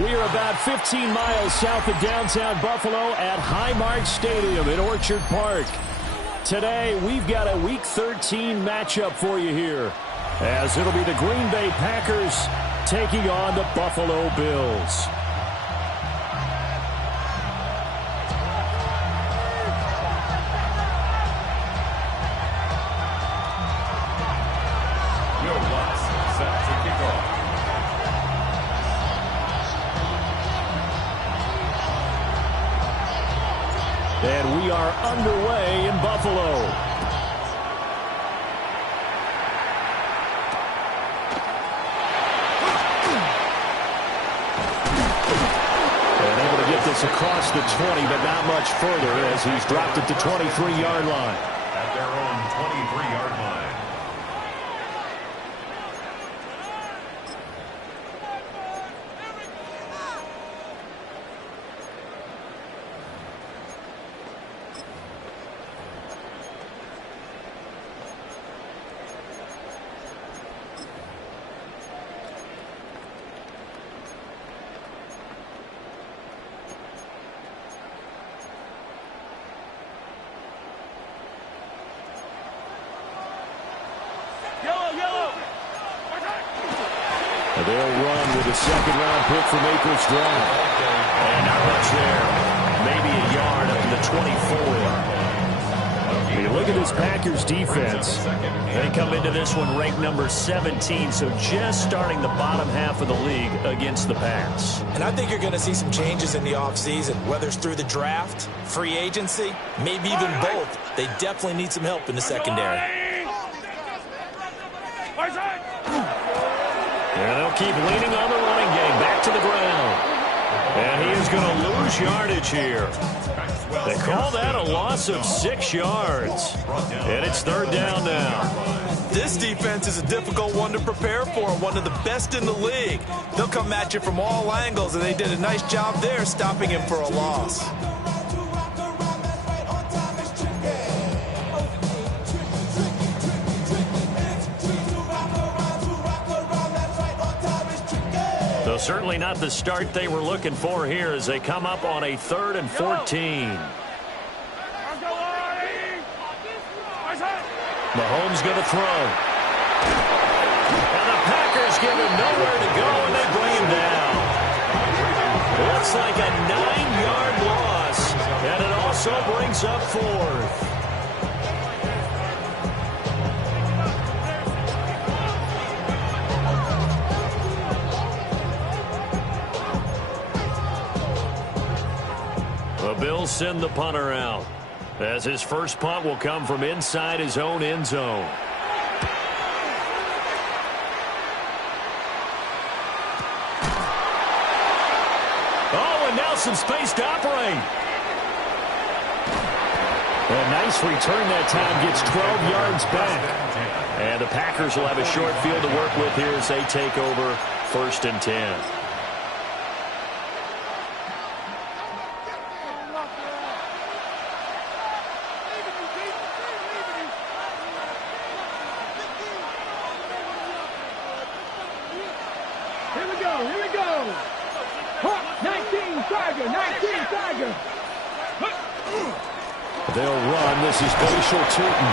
We are about 15 miles south of downtown Buffalo at Highmark Stadium in Orchard Park. Today, we've got a Week 13 matchup for you here, as it'll be the Green Bay Packers taking on the Buffalo Bills. And we are underway in Buffalo. And able to get this across the 20, but not much further as he's dropped it to 23-yard line. At their own 23-yard line. They'll run with a second-round pick from Akers Drive. And not much there. Maybe a yard up to the 24. When you look at this Packers defense, they come into this one ranked number 17, so just starting the bottom half of the league against the pass. And I think you're going to see some changes in the offseason, whether it's through the draft, free agency, maybe even both. They definitely need some help in the secondary. And they'll keep leaning on the running game. Back to the ground. And he is going to lose yardage here. They call that a loss of 6 yards. And it's third down now. This defense is a difficult one to prepare for, one of the best in the league. They'll come at you from all angles, and they did a nice job there stopping him for a loss. So certainly not the start they were looking for here as they come up on a 3rd and 14. Mahomes going to throw. And the Packers give him nowhere to go, and they bring him down. Looks like a 9-yard loss, and it also brings up 4th. The Bills send the punter out, as his first punt will come from inside his own end zone. Oh, and now some space to operate. A nice return that time, gets 12 yards back. And the Packers will have a short field to work with here as they take over 1st and 10. They'll run. This is Bashal Tutin.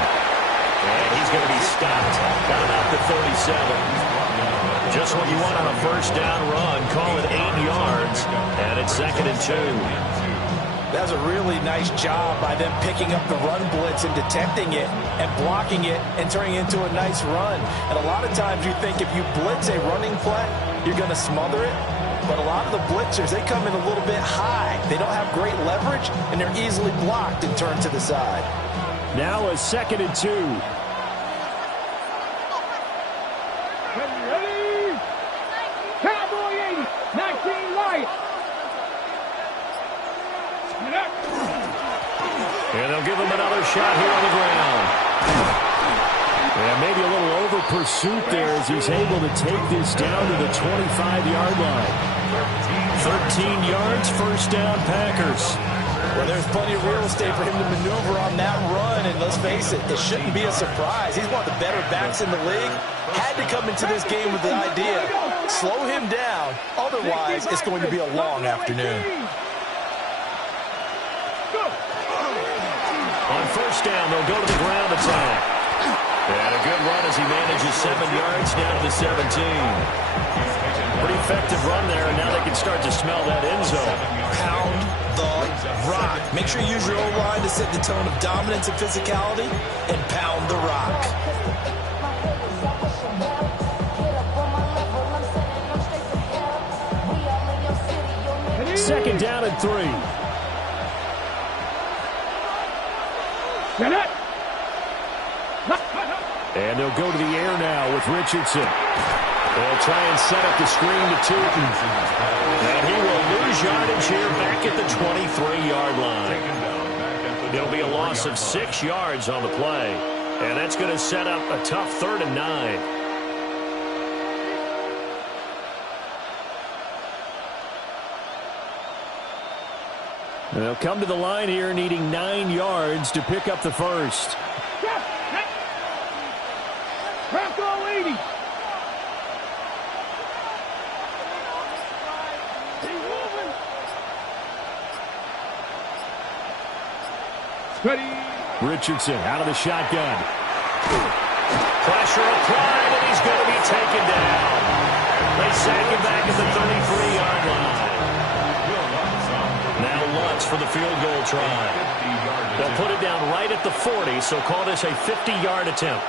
And he's going to be stopped. Got him out to 37. Just what you want on a first down run. Call it 8 yards. And it's 2nd and 2. That's a really nice job by them picking up the run blitz and detecting it and blocking it and turning it into a nice run. And a lot of times you think if you blitz a running play, you're going to smother it. But a lot of the blitzers, they come in a little bit high. They don't have great leverage, and they're easily blocked and turned to the side. Now a 2nd and 2. Ready? Cowboy 80, 19 light. And they'll give him another shot here on the ground. And maybe a little over pursuit there as he's able to take this down to the 25-yard line. 13 yards, first down, Packers. Well, there's plenty of real estate for him to maneuver on that run, and let's face it, it shouldn't be a surprise. He's one of the better backs in the league. Had to come into this game with the idea, slow him down, otherwise it's going to be a long afternoon. On first down, they'll go to the ground attack. And a good run as he manages 7 yards down to the 17. Pretty effective run there, and now they can start to smell that end zone. Pound the rock. Make sure you use your O-line to set the tone of dominance and physicality, and pound the rock. Second down and 3. And they'll go to the air now with Richardson. They'll try and set up the screen to Tootin. And he will lose yardage here back at the 23-yard line. It'll be a loss of 6 yards on the play. And that's going to set up a tough 3rd and 9. They'll come to the line here needing 9 yards to pick up the first. Richardson out of the shotgun. Pressure applied, and he's going to be taken down. They sack him back at the 33-yard line. Now Lutz for the field goal try. They'll put it down right at the 40, so call this a 50-yard attempt.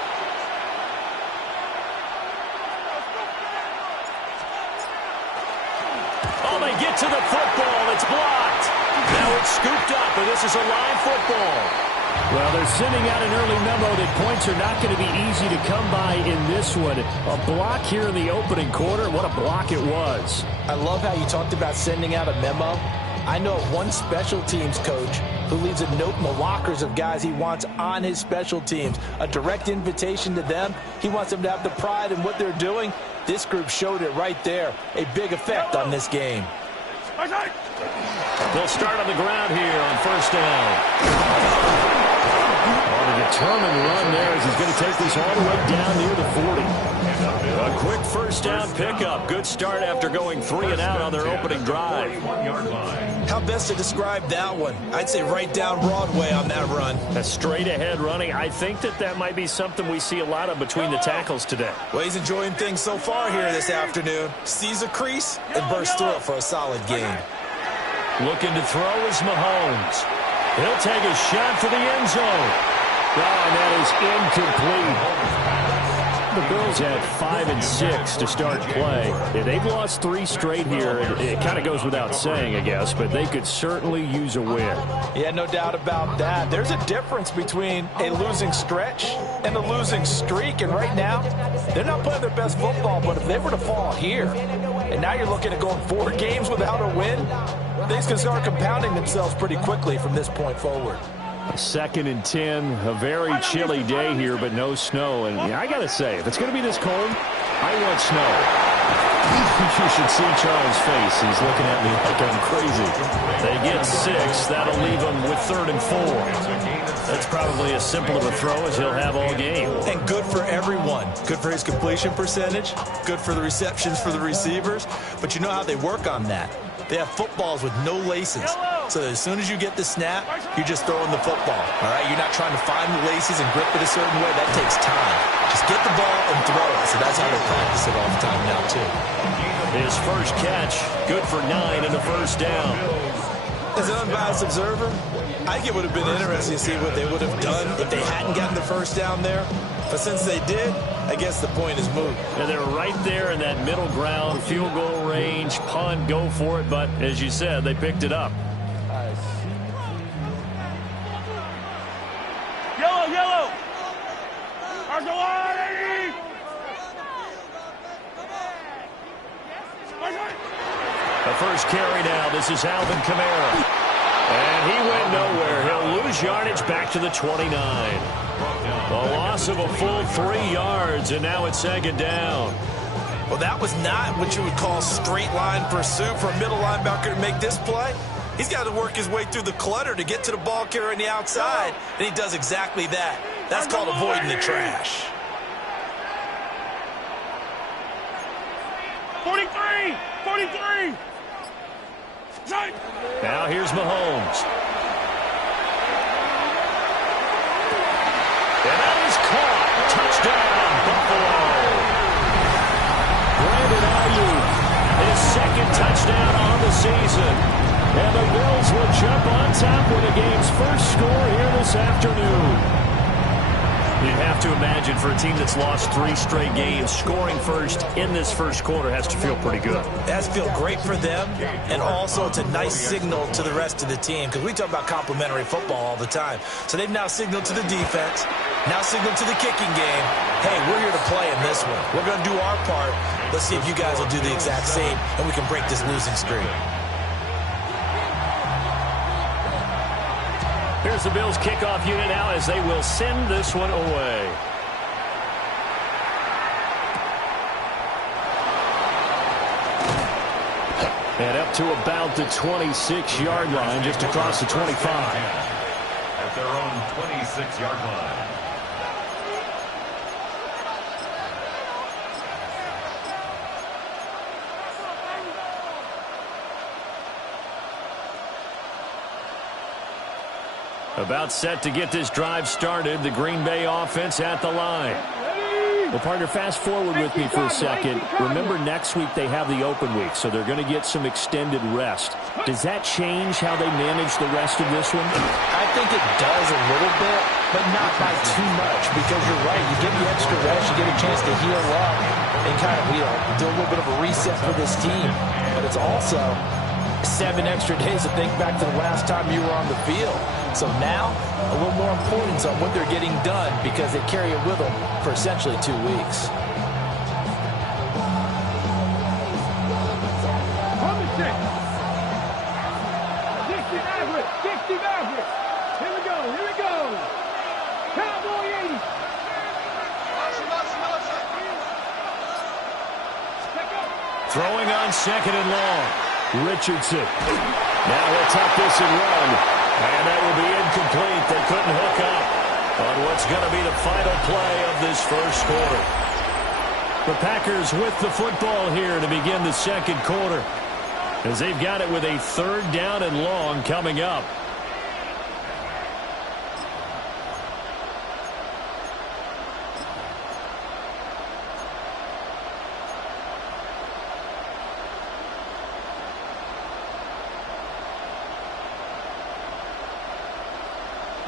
Oh, they get to the football. It's blocked. Now it's scooped up, and this is a live football. Well, they're sending out an early memo that points are not going to be easy to come by in this one. A block here in the opening quarter. What a block it was. I love how you talked about sending out a memo. I know one special teams coach who leaves a note in the lockers of guys he wants on his special teams. A direct invitation to them. He wants them to have the pride in what they're doing. This group showed it right there. A big effect on this game. They'll start on the ground here on first down. On a determined run there as he's going to take this all the way down near the 40. A quick first down pickup. Good start after going 3 and out on their opening drive. How best to describe that one? I'd say right down Broadway on that run. A straight ahead running. I think that might be something we see a lot of between the tackles today. Well, he's enjoying things so far here this afternoon. Sees a crease and bursts through it for a solid gain. Looking to throw is Mahomes. He'll take a shot for the end zone. Oh, and that is incomplete. The Bills had 5 and 6 to start play. Yeah, they've lost 3 straight here. It kind of goes without saying, I guess, but they could certainly use a win. Yeah, no doubt about that. There's a difference between a losing stretch and a losing streak, and right now, they're not playing their best football, but if they were to fall here, and now you're looking at going 4 games without a win, things can start compounding themselves pretty quickly from this point forward. 2nd and 10, a very chilly day here, but no snow. And I got to say, if it's going to be this cold, I want snow. You should see Charles' face. He's looking at me like I'm crazy. They get 6. That'll leave them with 3rd and 4. That's probably as simple of a throw as he'll have all game. And good for everyone. Good for his completion percentage. Good for the receptions for the receivers. But you know how they work on that. They have footballs with no laces. So as soon as you get the snap, you're just throwing the football. All right, you're not trying to find the laces and grip it a certain way. That takes time. Just get the ball and throw it. So that's how they practice it all the time now, too. His first catch, good for 9 and a first down. As an unbiased observer, I think it would have been interesting to see what they would have done if they hadn't gotten the first down there. But since they did, I guess the point is moot. And they're right there in that middle ground, field goal range, punt, go for it. But as you said, they picked it up. Yellow. The first carry now. This is Alvin Kamara. And he went nowhere. He'll lose yardage back to the 29. A loss of a full 3 yards, and now it's 2nd down. Well, that was not what you would call straight line pursuit for a middle linebacker to make this play. He's got to work his way through the clutter to get to the ball carrier on the outside, and he does exactly that. That's called avoiding the trash. 43! 43! Now here's Mahomes. And that is caught. Touchdown, Buffalo. Brandon Ayuk, his second touchdown on the season. And the Bills will jump on top with the game's first score here this afternoon. You'd have to imagine for a team that's lost 3 straight games, scoring first in this first quarter has to feel pretty good. It has to feel great for them, and also it's a nice signal to the rest of the team, because we talk about complimentary football all the time. So they've now signaled to the defense, now signaled to the kicking game, hey, we're here to play in this one. We're going to do our part. Let's see if you guys will do the exact same, and we can break this losing streak. Here's the Bills kickoff unit now as they will send this one away. And up to about the 26-yard line, just across the 25. At their own 26-yard line. About set to get this drive started, the Green Bay offense at the line. Well, partner, fast forward with me for a second. Remember, next week they have the open week, so they're going to get some extended rest. Does that change how they manage the rest of this one? I think it does a little bit, but not by too much, because you're right. You get the extra rest, you get a chance to heal up and kind of, do a little bit of a reset for this team. But it's also 7 extra days to think back to the last time you were on the field. So now, a little more importance on what they're getting done, because they carry it with them for essentially 2 weeks. From the 6. 60 Maverick. 60 Maverick. Here we go. Here we go. Cowboy 80. Throwing on second and long. Richardson. Now he'll tuck this and run. And that will be incomplete. They couldn't hook up on what's going to be the final play of this first quarter. The Packers with the football here to begin the second quarter, as they've got it with a 3rd down and long coming up.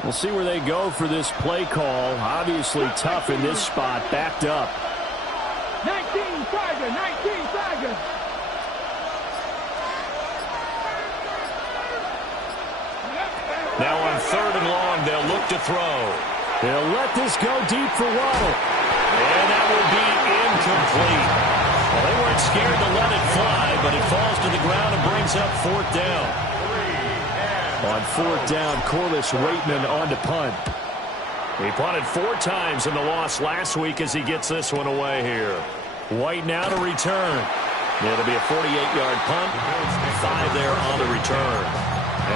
We'll see where they go for this play call. Obviously tough in this spot, backed up. 19 Tiger, 19 Tiger. Now on 3rd and long, they'll look to throw. They'll let this go deep for Waddle. And that will be incomplete. Well, they weren't scared to let it fly, but it falls to the ground and brings up 4th down. On 4th down, Corliss Waitman on to punt. He punted 4 times in the loss last week as he gets this one away here. White now to return. It'll be a 48-yard punt. 5 there on the return.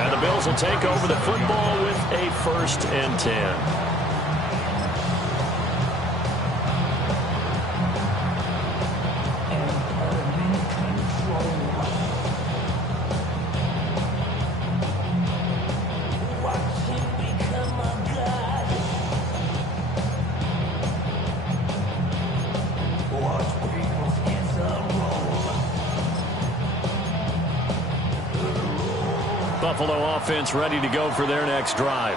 And the Bills will take over the football with a 1st and 10. Buffalo offense ready to go for their next drive.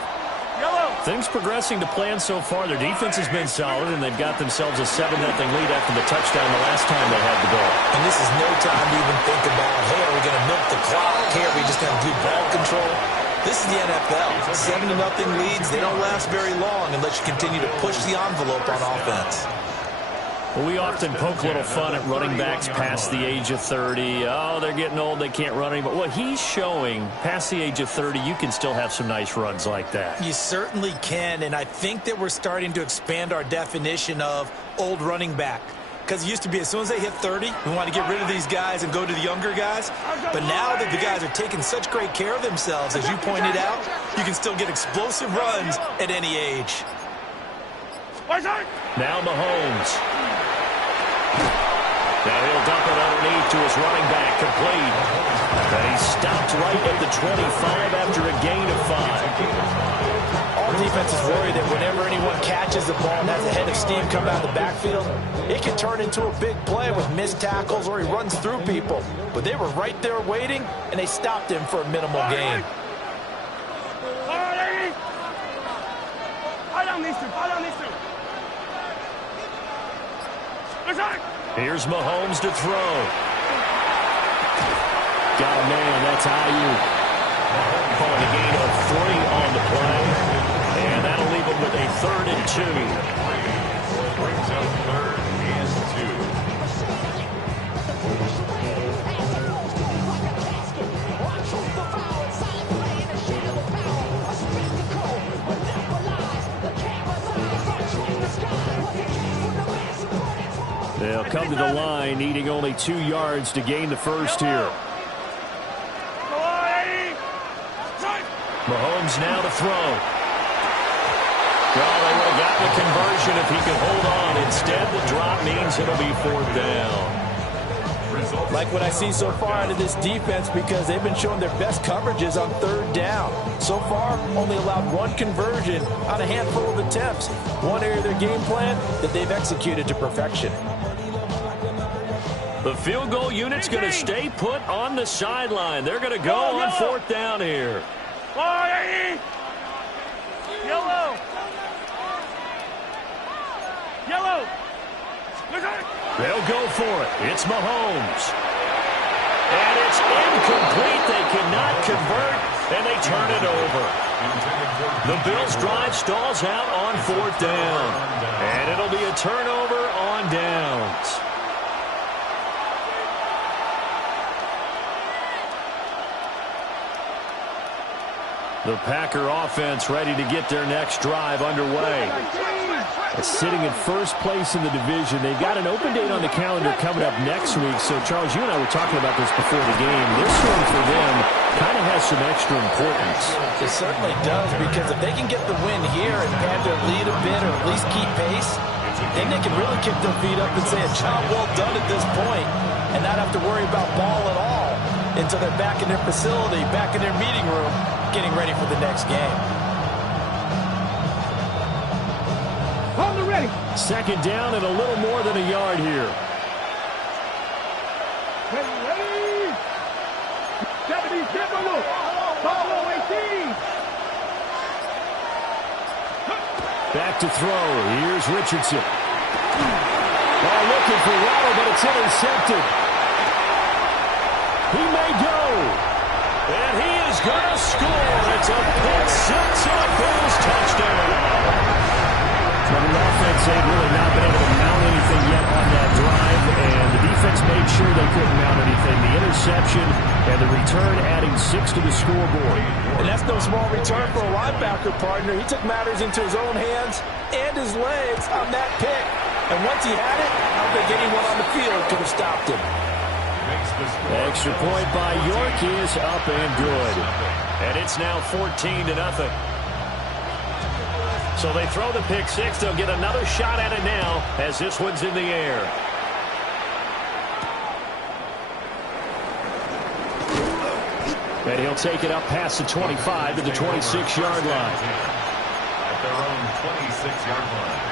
Things progressing to plan so far. Their defense has been solid, and they've got themselves a 7-0 lead after the touchdown the last time they had the ball. And this is no time to even think about, hey, are we going to milk the clock? Hey, are we just going to do ball control? This is the NFL. 7-0 leads, they don't last very long unless you continue to push the envelope on offense. Well, we often poke a little fun at running backs past the age of 30. Oh, they're getting old, they can't run anymore. Well, he's showing past the age of 30, you can still have some nice runs like that. You certainly can, and I think that we're starting to expand our definition of old running back. because it used to be as soon as they hit 30, we want to get rid of these guys and go to the younger guys. But now that the guys are taking such great care of themselves, as you pointed out, you can still get explosive runs at any age. Now Mahomes. Now he'll dump it underneath to his running back, complete. And he stopped right at the 25 after a gain of 5. All defense is worried that whenever anyone catches the ball and has a head of steam come out of the backfield, it can turn into a big play with missed tackles or he runs through people. But they were right there waiting, and they stopped him for a minimal gain. Here's Mahomes to throw. Got a man, that's Ayuk. Calling a gain of 3 on the play. And that'll leave him with a 3rd and 2. Brings up 3rd and 2. They'll come to the line, needing only 2 yards to gain the first here. Mahomes now to throw. Well, they would have gotten the conversion if he could hold on. Instead, the drop means it'll be 4th down. Like what I see so far out of this defense, because they've been showing their best coverages on 3rd down. So far, only allowed 1 conversion on a handful of attempts. One area of their game plan that they've executed to perfection. The field goal unit's going to stay put on the sideline. They're going to go on 4th down here. Yellow. Yellow. They'll go for it. It's Mahomes. And it's incomplete. They cannot convert, and they turn it over. The Bills' drive stalls out on 4th down. And it'll be a turnover on downs. The Packer offense ready to get their next drive underway. Sitting in first place in the division. They've got an open date on the calendar coming up next week. So, Charles, you and I were talking about this before the game. This one for them kind of has some extra importance. It certainly does, because if they can get the win here and pad their lead a bit or at least keep pace, then they can really kick their feet up and say a job well done at this point and not have to worry about ball at all until they're back in their facility, back in their meeting room, getting ready for the next game. On the ready. 2nd down and a little more than a yard here. Ready. Japanese, Buffalo. Buffalo 18. Back to throw. Here's Richardson. Ball looking for Waddle, but it's intercepted. He may go. And he is going to score. It's a pick 6 and a Bills touchdown. But the offense ain't really not been able to mount anything yet on that drive, and the defense made sure they couldn't mount anything. The interception and the return adding 6 to the scoreboard. And that's no small return for a linebacker partner. He took matters into his own hands and his legs on that pick. And once he had it, I don't think anyone on the field could have stopped him. Extra point by York is up and good. And it's now 14-0. So they throw the pick 6. They'll get another shot at it now as this one's in the air. And he'll take it up past the 25 to the 26-yard line. At their own 26-yard line.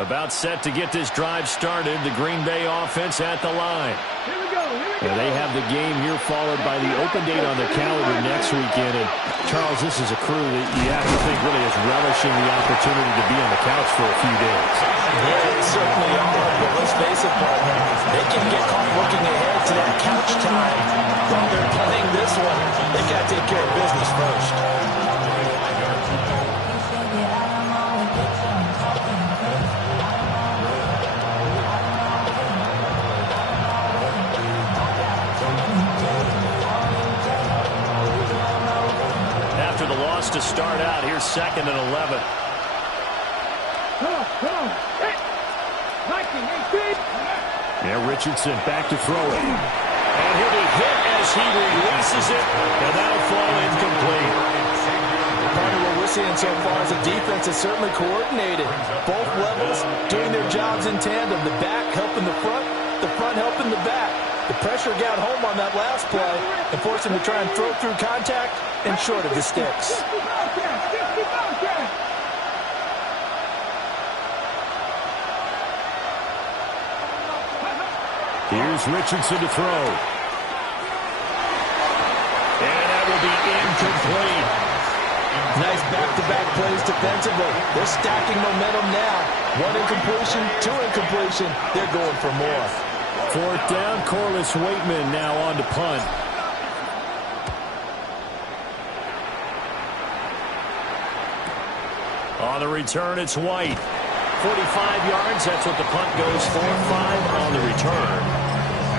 About set to get this drive started. The Green Bay offense at the line. Here we go. And they have the game here followed by the open date on their calendar next weekend. And, Charles, this is a crew that you have to think really is relishing the opportunity to be on the couch for a few days. Yeah, they certainly are. But let's face it, partner, they can get caught looking ahead to that couch time while they're playing this one. They got to take care of business first. the loss to start out. Here's 2nd and 11. Come on. Hit. 19, 18. Yeah, Richardson back to throw it. And he'll be hit as he releases it, and that'll fall incomplete. Part of what we're seeing so far is the defense is certainly coordinated. Both levels doing their jobs in tandem. The back helping the front helping the back. The pressure got home on that last play and forced him to try and throw through contact and short of the sticks. Here's Richardson to throw. And that will be incomplete. Nice back-to-back plays defensively. They're stacking momentum now. 1 incompletion, 2 incompletion. They're going for more. 4th down, Corliss Waitman now on to punt. On the return, it's White. 45 yards, that's what the punt goes for. 5 on the return.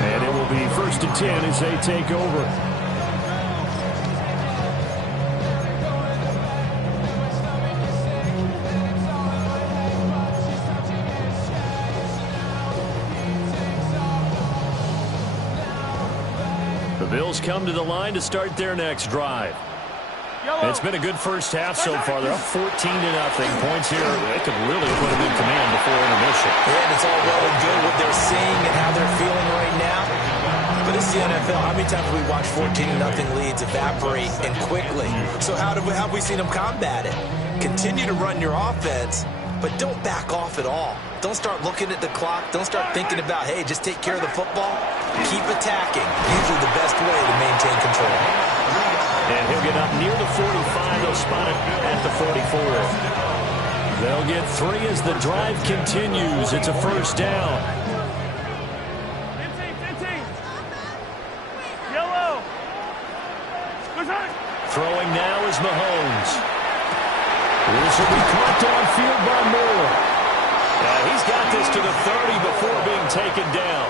And it will be 1st and 10 as they take over. The Bills come to the line to start their next drive. It's been a good first half so far. They're up 14-0. Points here. They could really put them in command before intermission. Yeah, and it's all well and good what they're seeing and how they're feeling right now. But it's the NFL. How many times have we watched 14-0 leads evaporate and quickly? So how have we seen them combat it? Continue to run your offense, but don't back off at all. Don't start looking at the clock. Don't start thinking about, hey, just take care of the football. Keep attacking. Usually the best way to maintain control. And he'll get up near the 45. They'll spot it at the 44. They'll get 3 as the drive continues. It's a 1st down. 15. Yellow. Throwing now is Mahomes. This will be caught downfield by Moore. He's got this to the 30 before being taken down.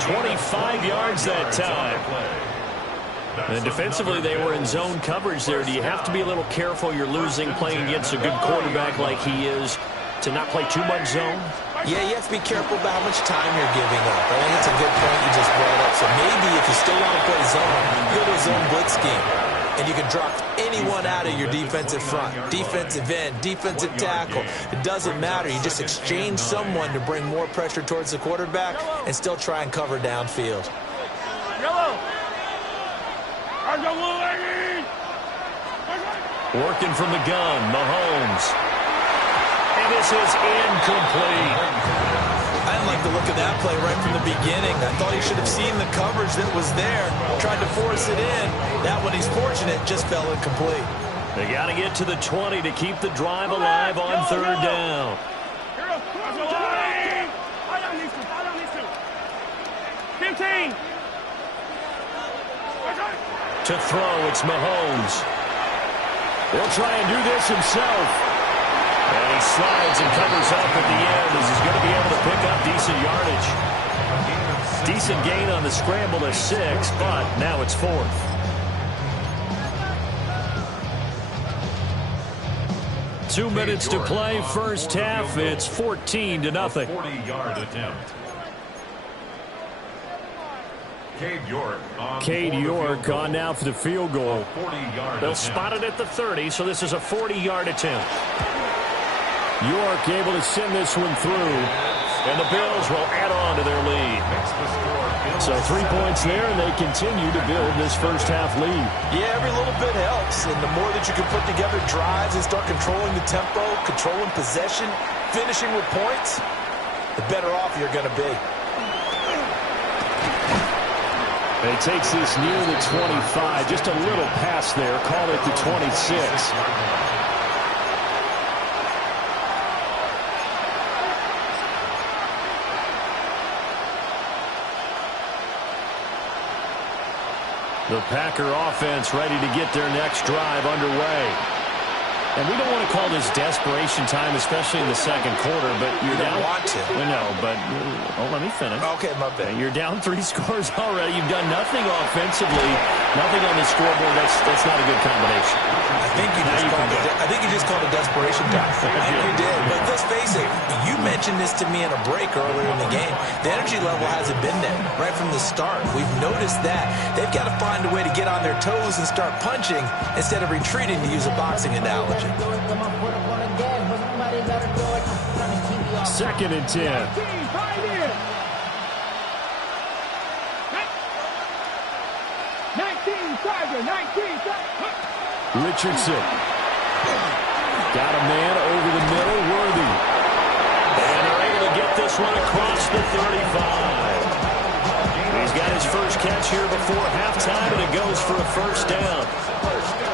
25 yards that time. And defensively, they were in zone coverage there. Do you have to be a little careful? You're losing playing against a good quarterback like he is to not play too much zone? Yeah, you have to be careful about how much time you're giving up. I think it's a good point you just brought up. So maybe if you still want to play zone, go to a zone blitz scheme. And you can drop anyone out of your defensive front. Defensive end, defensive tackle. It doesn't matter. You just exchange someone to bring more pressure towards the quarterback and still try and cover downfield. Yellow. Working from the gun, Mahomes. And this is incomplete. I didn't like the look of that play right from the beginning. I thought he should have seen the coverage that was there, tried to force it in. That one, he's fortunate, just fell incomplete. They got to get to the 20 to keep the drive alive on 3rd down. 15. To throw, it's Mahomes. He'll try and do this himself. And he slides and covers up at the end as he's going to be able to pick up decent yardage. Decent gain on the scramble to 6, but now it's 4th. Two minutes to play, first half. It's 14-0. 40-yard attempt. Cade York on now for the field goal. They'll spot it at the 30, so this is a 40-yard attempt. York able to send this one through, and the Bills will add on to their lead. So 3 points there, and they continue to build this first half lead. Yeah, every little bit helps, and the more that you can put together drives and start controlling the tempo, controlling possession, finishing with points, the better off you're going to be. And he takes this near the 25, just a little pass there, call it the 26. The Packer offense ready to get their next drive underway. And we don't want to call this desperation time, especially in the second quarter, but you're down. Want to. No, but let me finish. Okay, my bad. You're down 3 scores already. You've done nothing offensively, nothing on the scoreboard. That's not a good combination. I think you just called it desperation time. I think you did. But let's face it, you mentioned this to me in a break earlier in the game. The energy level hasn't been there right from the start. We've noticed that. They've got to find a way to get on their toes and start punching instead of retreating, to use a boxing analogy. 2nd and 10. Richardson. Got a man over the middle, Worthy. And they're able to get this one across the 35. He's got his first catch here before halftime, and it goes for a first down.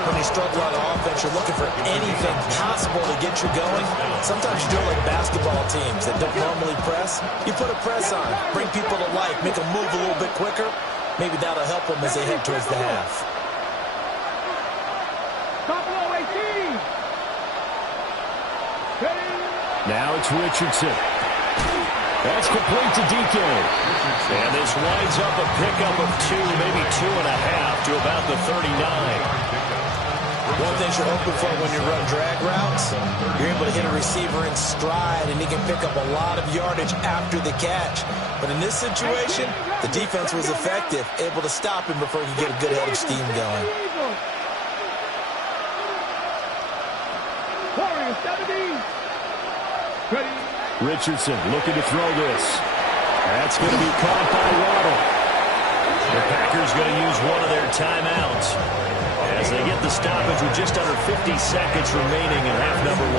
When you struggle on offense, you're looking for anything possible to get you going. Sometimes you do it like basketball teams that don't normally press. You put a press on, bring people to life, make them move a little bit quicker. Maybe that'll help them as they head towards the half. Now it's Richardson. That's complete to DK. And this winds up a pickup of 2, maybe 2.5 to about the 39. One thing you're hoping for when you run drag routes, you're able to hit a receiver in stride, and he can pick up a lot of yardage after the catch. But in this situation, the defense was effective, able to stop him before he could get a good head of steam going. Richardson looking to throw this. That's going to be caught by Waddle. The Packers going to use one of their timeouts as they get the stoppage with just under 50 seconds remaining in half number 1.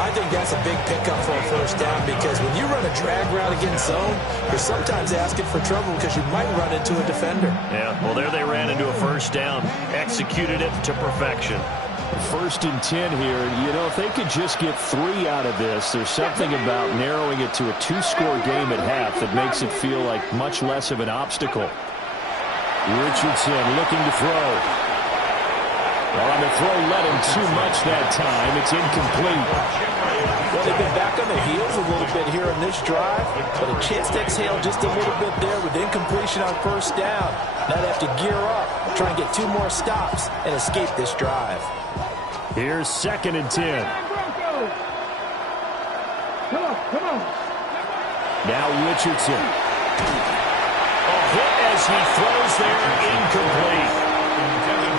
I think that's a big pickup for a first down, because when you run a drag route against zone, you're sometimes asking for trouble because you might run into a defender. Yeah, well, there they ran into a first down, executed it to perfection. 1st and 10 here. You know, if they could just get 3 out of this, there's something about narrowing it to a 2-score game at half that makes it feel like much less of an obstacle. Richardson looking to throw. Well, on the throw, let him too much that time. It's incomplete. Well, they've been back on their heels a little bit here in this drive, but a chance to exhale just a little bit there with incompletion on first down. Now they have to gear up, try and get 2 more stops, and escape this drive. Here's 2nd and 10. Come on. Now Richardson. A hit as he throws there, incomplete.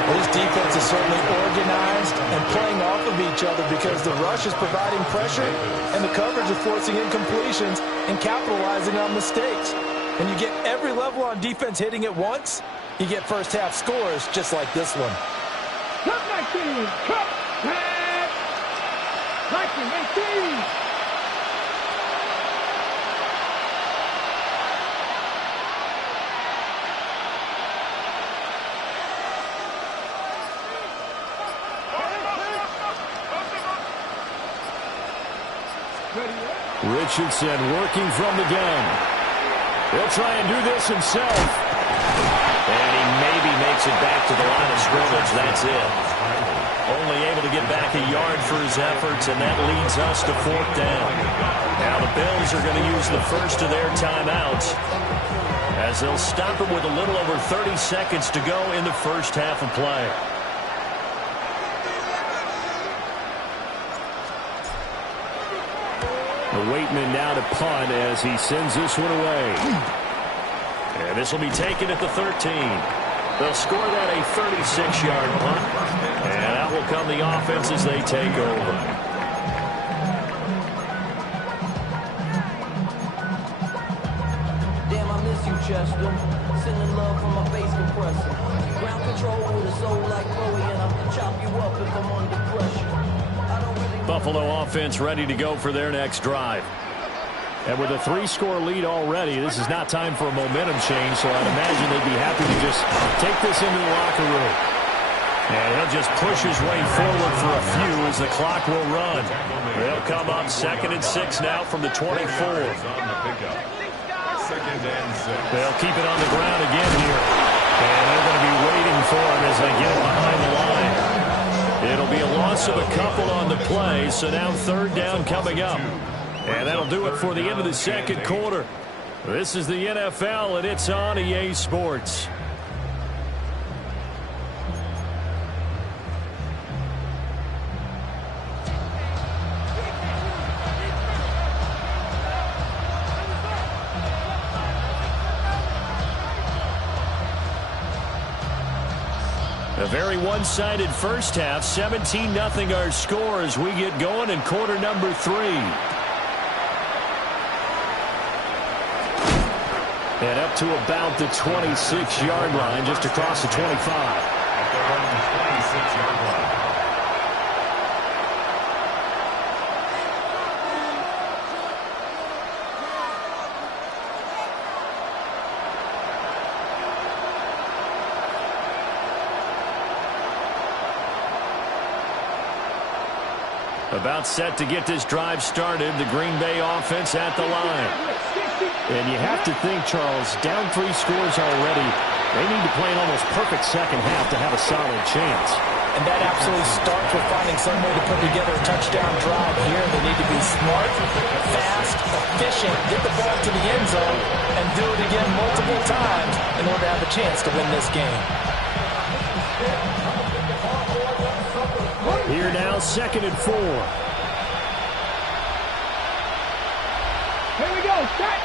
This defense is certainly organized and playing off of each other because the rush is providing pressure and the coverage is forcing incompletions and capitalizing on mistakes. When you get every level on defense hitting at once, you get first half scores just like this one. Come back in. Come back. 1918. Richardson working from the gun. He'll try and do this himself. And he maybe makes it back to the line of scrimmage. That's it. Only able to get back a yard for his efforts, and that leads us to 4th down. Now the Bills are going to use the first of their timeouts as they'll stop him with a little over 30 seconds to go in the first half of play. The Waitman now to punt as he sends this one away. And this will be taken at the 13. They'll score that a 36-yard punt. And out will come the offense as they take over. Damn, I miss you, Chester. Sending love from my bass compressor. Ground control with a soul like Chloe, and I'll chop you up if I'm under pressure. Buffalo offense ready to go for their next drive. And with a 3-score lead already, this is not time for a momentum change, so I'd imagine they'd be happy to just take this into the locker room. And he'll just push his way forward for a few as the clock will run. They'll come up 2nd and 6 now from the 24. They'll keep it on the ground again here. And they're going to be waiting for him as they get behind the line. It'll be a loss loss of a couple on the play, so now third down coming up. And that'll do it for the end of the second quarter. This is the NFL, and it's on EA Sports. A very one-sided first half. 17-0 our score as we get going in quarter number 3. And up to about the 26-yard line, just across the 25. At their own 26-yard line. About set to get this drive started. The Green Bay offense at the line. And you have to think, Charles, down 3 scores already. They need to play an almost perfect second half to have a solid chance. And that absolutely starts with finding some way to put together a touchdown drive here. They need to be smart, fast, efficient, get the ball to the end zone, and do it again multiple times in order to have a chance to win this game. Here now, 2nd and 4. Here we go. Set.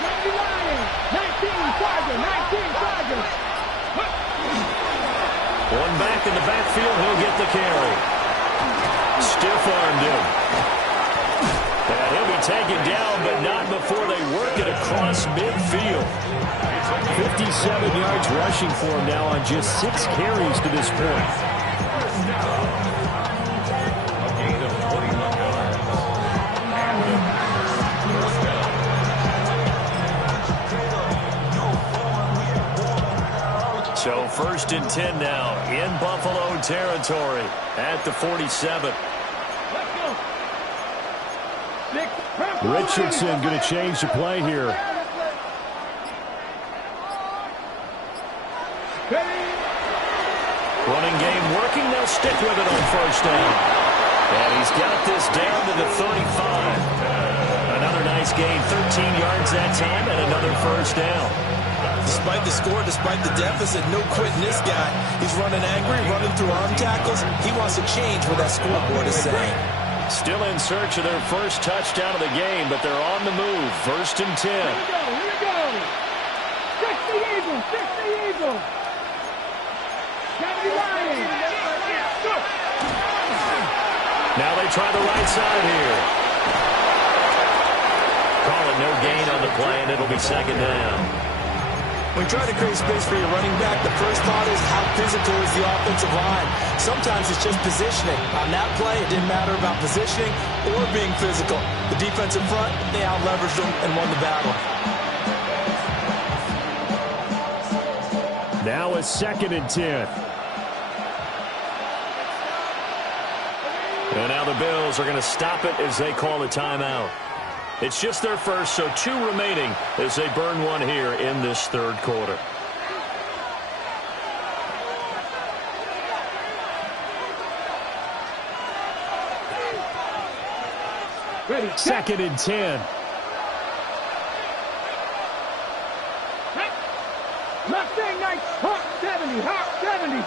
19 Chargers. 19 Chargers. One back in the backfield. He'll get the carry. Stiff-armed him. And he'll be taken down, but not before they work it across midfield. 57 yards rushing for him now on just 6 carries to this point. So 1st and 10 now in Buffalo territory at the 47. Richardson going to change the play here. Running game working. They'll stick with it on 1st down. And he's got this down to the 35. Another nice gain, 13 yards that time, and another 1st down. Despite the score, despite the deficit, no quitting this guy. He's running angry, running through arm tackles. He wants to change what that scoreboard is saying. Still in search of their first touchdown of the game, but they're on the move. 1st and 10. Here we go. 60 Eagles. 60 Eagles. 70 Lions. Now they try the right side here. Call it no gain on the play, and it'll be 2nd down. When you try to create space for your running back, the first thought is how physical is the offensive line. Sometimes it's just positioning. On that play, it didn't matter about positioning or being physical. The defensive front, they out-leveraged them and won the battle. Now a 2nd and 10. And now the Bills are going to stop it as they call a timeout. It's just their first, so 2 remaining as they burn one here in this 3rd quarter. Ready. 2nd and 10. Mustang Knights. Hawk 70. Hawk 70.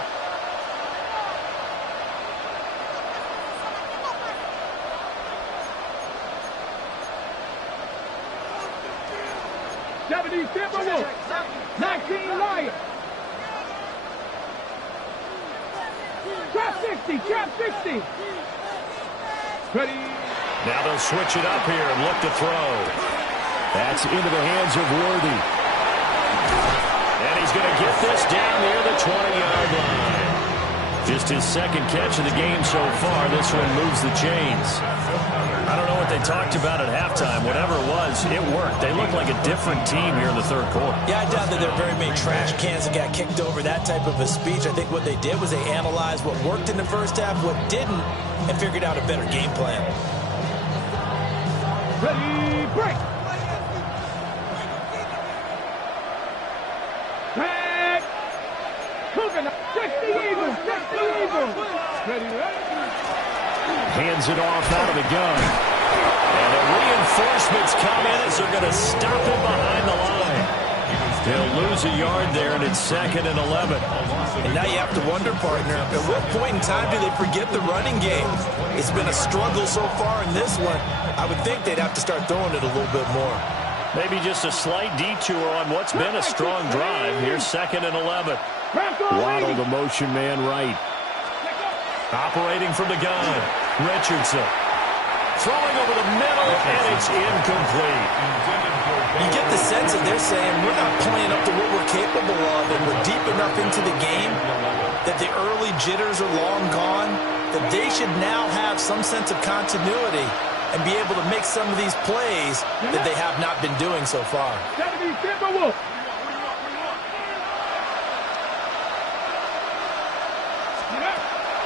Timberwolves. 19 Lions. Trap 60. Trap 60. Ready. Now they'll switch it up here and look to throw. That's into the hands of Worthy. And he's going to get this down near the 20-yard line. Just his 2nd catch of the game so far. This one moves the chains. I don't know what they talked about at halftime. Whatever it was, it worked. They look like a different team here in the 3rd quarter. Yeah, I doubt that there are very many trash cans that got kicked over, that type of a speech. I think what they did was they analyzed what worked in the first half, what didn't, and figured out a better game plan. Ready, break. Back. Cooking. 60 Eagles. 60 Eagles. Ready, ready. Hands it off out of the gun. And the reinforcements come in as they're going to stop him behind the line. They'll lose a yard there, and it's 2nd and 11. And now you have to wonder, partner, at what point in time do they forget the running game? It's been a struggle so far in this one. I would think they'd have to start throwing it a little bit more. Maybe just a slight detour on what's been a strong drive. Here's 2nd and 11. Waddle, the motion man right. Operating from the gun. Richardson. Throwing over the middle, and it's incomplete. You get the sense that they're saying we're not playing up to what we're capable of, and we're deep enough into the game that the early jitters are long gone, that they should now have some sense of continuity and be able to make some of these plays that they have not been doing so far.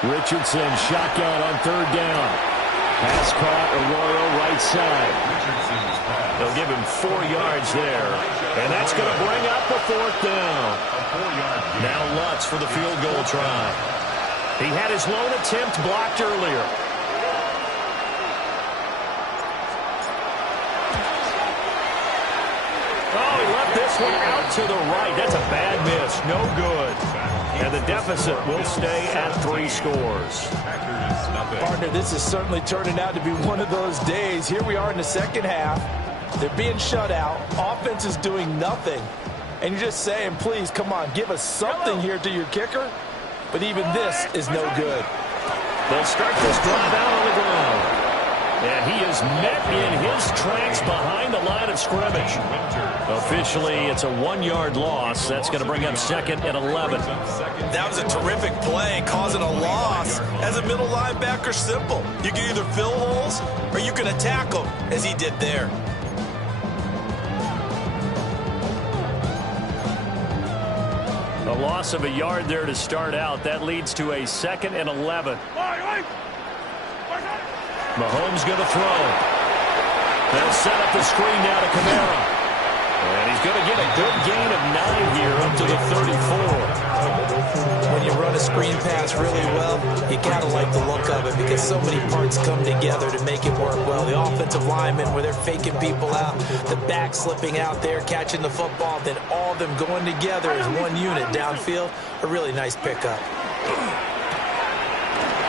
Richardson shotgun on 3rd down. Pass caught, Arroyo right side. They'll give him 4 yards there. And that's going to bring up the 4th down. Now Lutz for the field goal try. He had his lone attempt blocked earlier. Oh, he left this one out to the right. That's a bad miss. No good. And the deficit will stay at 3 scores. Partner, this is certainly turning out to be one of those days. Here we are in the second half. They're being shut out. Offense is doing nothing. And you're just saying, please, come on, give us something here to your kicker. But even this is no good. They'll start this drive out on the ground. And he is met in his tracks behind the line of scrimmage. Officially, it's a 1-yard loss. That's going to bring up 2nd and 11. That was a terrific play, causing a loss. As a middle linebacker, simple. You can either fill holes or you can attack them, as he did there. A loss of a yard there to start out. That leads to a 2nd and 11. Mahomes going to throw. They'll set up the screen now to Kamara. And he's going to get a good gain of 9 here up to the 34. When you run a screen pass really well, you got to like the look of it because so many parts come together to make it work well. The offensive linemen, where they're faking people out, the back slipping out there, catching the football, then all of them going together as one unit downfield. A really nice pickup.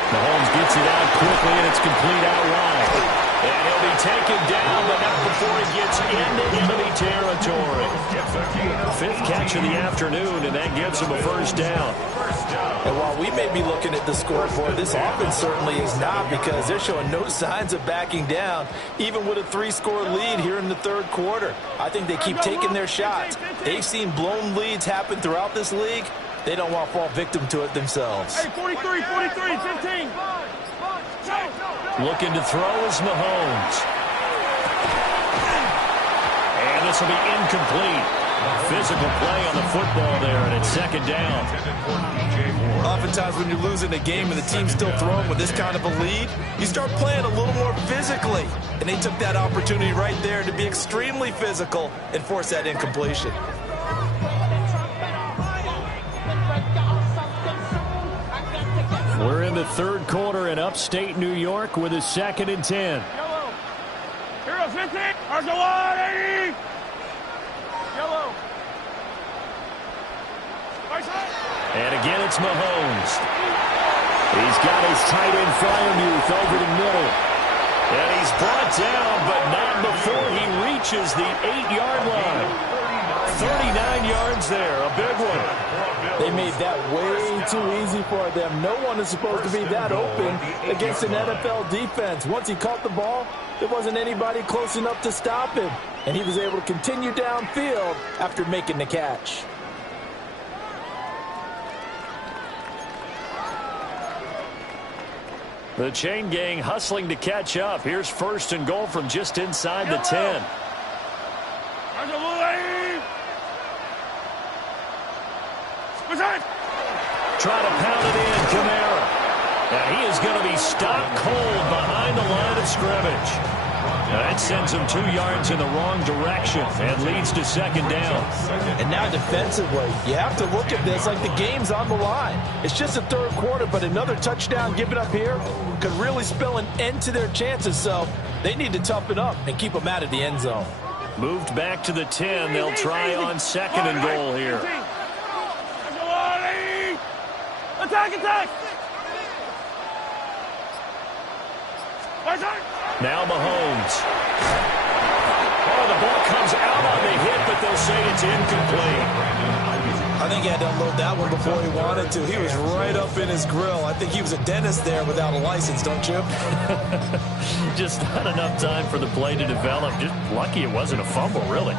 Mahomes gets it out quickly, and it's complete out wide. And he'll be taken down, but not before he gets into enemy territory. 5th catch of the afternoon, and that gives him a 1st down. And while we may be looking at the scoreboard, this offense certainly is not, because they're showing no signs of backing down, even with a 3-score lead here in the 3rd quarter. I think they keep taking their shots. They've seen blown leads happen throughout this league. They don't want to fall victim to it themselves. Hey, 43, 15. Looking to throw is Mahomes. And this will be incomplete. Physical play on the football there, and it's 2nd down. Oftentimes when you're losing a game and the team's still throwing with this kind of a lead, you start playing a little more physically. And they took that opportunity right there to be extremely physical and force that incompletion. We're in the 3rd quarter in upstate New York with a 2nd and 10. Yellow. Hero 15. Arsenal 80. Yellow. Right side. And again, it's Mahomes. He's got his tight end Freiermuth over the middle. And he's brought down, but not before he reaches the 8-yard line. 39 yards there, a big one. They made that way too easy for them. No one is supposed to be that open against an NFL defense. Once he caught the ball, there wasn't anybody close enough to stop him. And he was able to continue downfield after making the catch. The chain gang hustling to catch up. Here's 1st and goal from just inside the 10. Try to pound it in, Kamara. And he is going to be stopped cold behind the line of scrimmage. That sends him 2 yards in the wrong direction and leads to second down. And now defensively, you have to look at this like the game's on the line. It's just the third quarter, but another touchdown given up here could really spell an end to their chances. So they need to toughen up and keep them out of the end zone. Moved back to the 10. They'll try on second and goal here. Attack, attack! Now Mahomes. Oh, the ball comes out on the hit, but they'll say it's incomplete. I think he had to unload that one before he wanted to. He was right up in his grill. I think he was a dentist there without a license, don't you? Just not enough time for the play to develop. Just lucky it wasn't a fumble, really.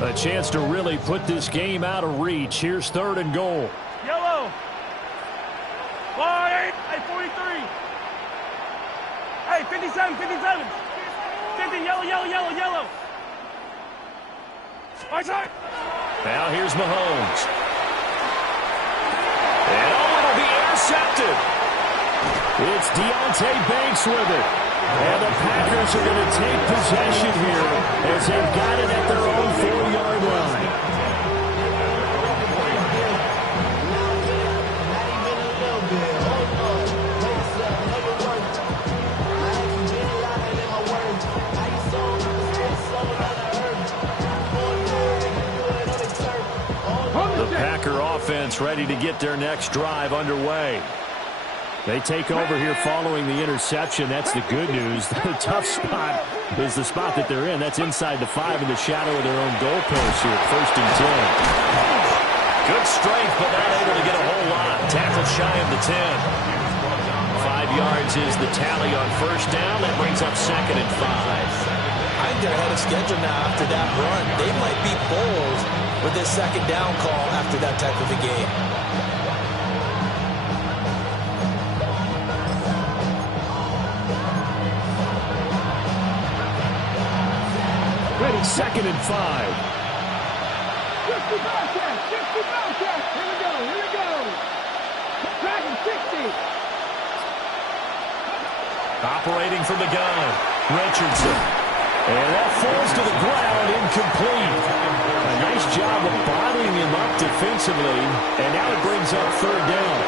A chance to really put this game out of reach. Here's third and goal. Yellow. Hey, 43. Hey, 57, 57. 50, yellow, yellow, yellow, yellow. Right side. Now here's Mahomes. And it'll be intercepted. It's Deonte Banks with it. And the Packers are going to take possession here as they've got it at their own 4-yard line. The Packer offense ready to get their next drive underway. They take over here following the interception. That's the good news. The tough spot is the spot that they're in. That's inside the 5 in the shadow of their own goalpost here. First and 10. Good strength, but not able to get a whole lot. Tackle shy of the 10. 5 yards is the tally on first down. That brings up second and 5. I think they're ahead of schedule now after that run. They might be bold with this second down call after that type of a game. Ready, second and 5. 50 Bobcats, 50 Bobcats. Here we go, here we go. Dragon 60. Operating from the gun, Richardson. And that falls to the ground, incomplete. A nice job of bottling him up defensively, and now it brings up third down.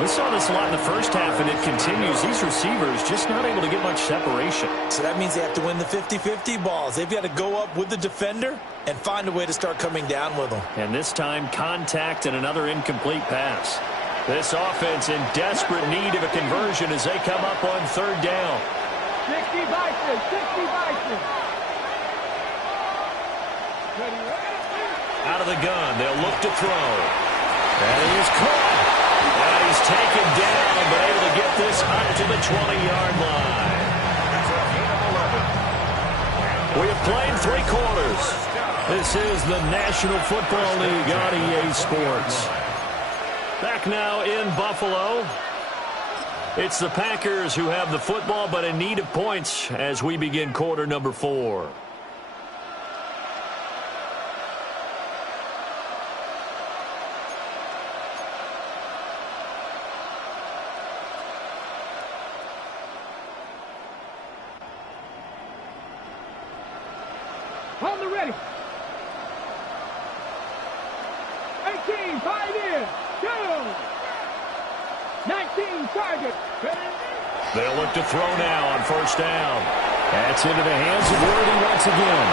We saw this a lot in the first half, and it continues. These receivers just not able to get much separation. So that means they have to win the 50-50 balls. They've got to go up with the defender and find a way to start coming down with them. And this time, contact and another incomplete pass. This offense in desperate need of a conversion as they come up on third down. 60 Bison, 60 Bison. Out of the gun, they'll look to throw. And he is caught. And he's taken down, but able to get this up to the 20-yard line. We have played 3 quarters. This is the National Football League on EA Sports. Back now in Buffalo. It's the Packers who have the football, but in need of points as we begin quarter number 4. On the ready. 18, Pioneer. 2. 19, Target. They'll look to throw now on first down. That's into the hands of Worthy once again.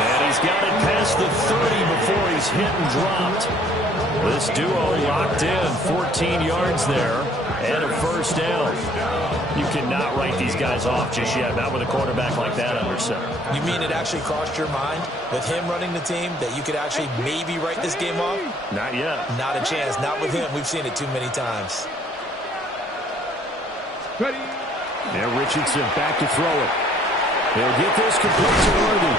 And he's got it past the 30 before he's hit and dropped. This duo locked in, 14 yards there, and a first down. You cannot write these guys off just yet, not with a quarterback like that under center. You mean it actually crossed your mind with him running the team that you could actually maybe write this game off? Not yet. Not a chance. Not with him. We've seen it too many times. Ready. Now Richardson back to throw it. He'll get this complete to Worthy.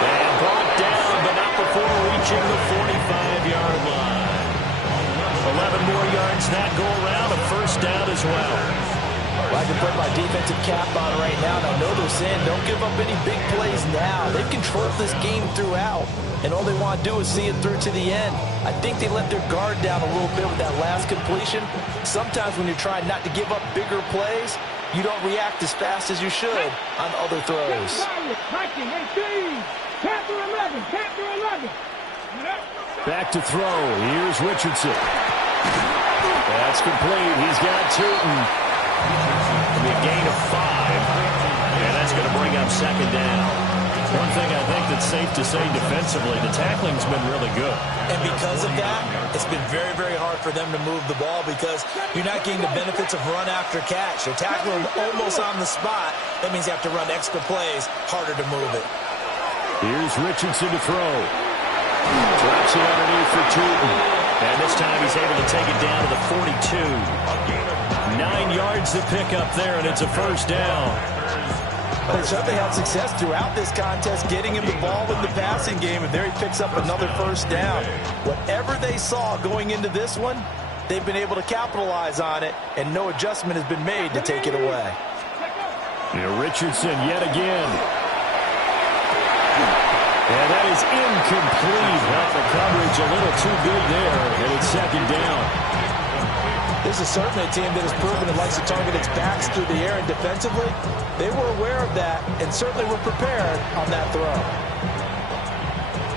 And brought down, but not before reaching the 45-yard line. 11 more yards that go around, a first down as well. Well, I can put my defensive cap on right now, and I know they're saying don't give up any big plays now. They've controlled this game throughout, and all they want to do is see it through to the end. I think they let their guard down a little bit with that last completion. Sometimes when you're trying not to give up bigger plays, you don't react as fast as you should on other throws. Back to throw. Here's Richardson. That's complete. He's got Tootin. It'll be a gain of 5. And that's going to bring up second down. One thing I think that's safe to say defensively, the tackling's been really good. And because of that, it's been very, very hard for them to move the ball because you're not getting the benefits of run after catch. You're tackling almost on the spot. That means you have to run extra plays, harder to move it. Here's Richardson to throw. Drops it underneath for Tootin. And this time he's able to take it down to the 42. 9 yards to pick up there, and it's a first down. They certainly had success throughout this contest getting him the ball in the passing game, and there he picks up another first down. Whatever they saw going into this one, they've been able to capitalize on it, and no adjustment has been made to take it away. Richardson yet again. And that is incomplete. Well, the coverage a little too good there, and it's second down. This is certainly a team that has proven it likes to target its backs through the air, and defensively, they were aware of that and certainly were prepared on that throw.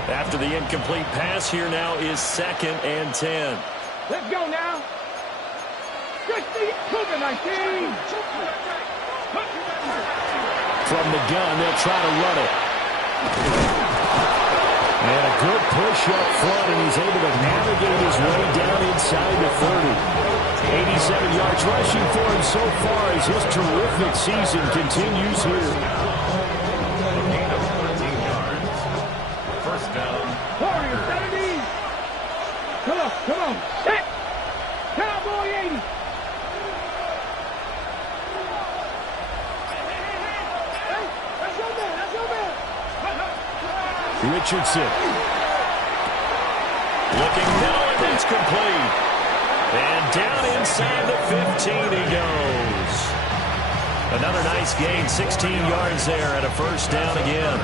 After the incomplete pass, here now is 2nd and 10. Let's go now. Just the cooking, my team. From the gun, they'll try to run it. And a good push up front, and he's able to navigate his way down inside the 30. 87 yards rushing for him so far as his terrific season continues here. First down. Warriors 70. Come on. Set. Cowboy 80. Hey, that's your man. Richardson. Looking middle, and that's complete. And down inside the 15 he goes. Another nice gain, 16 yards there, and a first down again.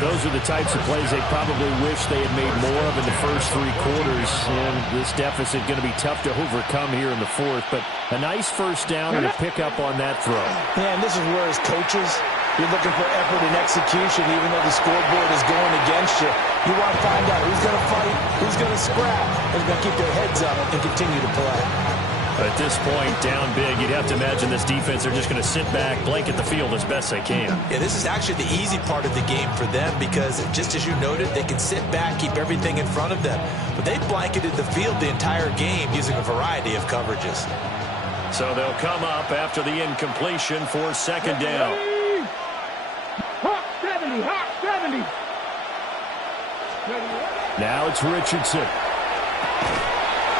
Those are the types of plays they probably wish they had made more of in the first 3 quarters. And this deficit going to be tough to overcome here in the 4th. But a nice first down and a pickup on that throw. Yeah, and this is where as coaches, you're looking for effort and execution, even though the scoreboard is going against you. You want to find out who's going to fight, who's going to scrap, who's going to keep their heads up and continue to play. At this point, down big, you'd have to imagine this defense are just going to sit back, blanket the field as best they can. Yeah, this is actually the easy part of the game for them because, just as you noted, they can sit back, keep everything in front of them. But they blanketed the field the entire game using a variety of coverages. So they'll come up after the incompletion for second down. Hawk 70. Now it's Richardson.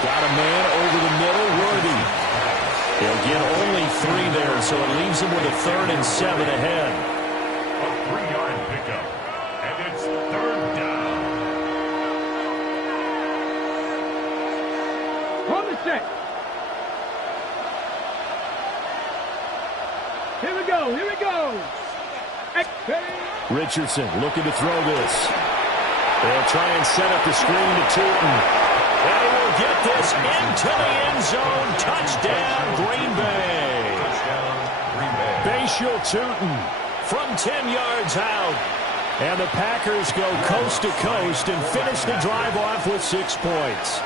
Got a man over the middle, Worthy. He'll get only 3 there, so it leaves him with a 3rd and 7 ahead. A 3-yard pickup, and it's 3rd down. On the set. Here we go. Richardson looking to throw this. They'll try and set up the screen to Tootin. And he will get this into the end zone. Touchdown, Green Bay. Bashal Tootin from 10 yards out. And the Packers go coast to coast and finish the drive off with 6 points.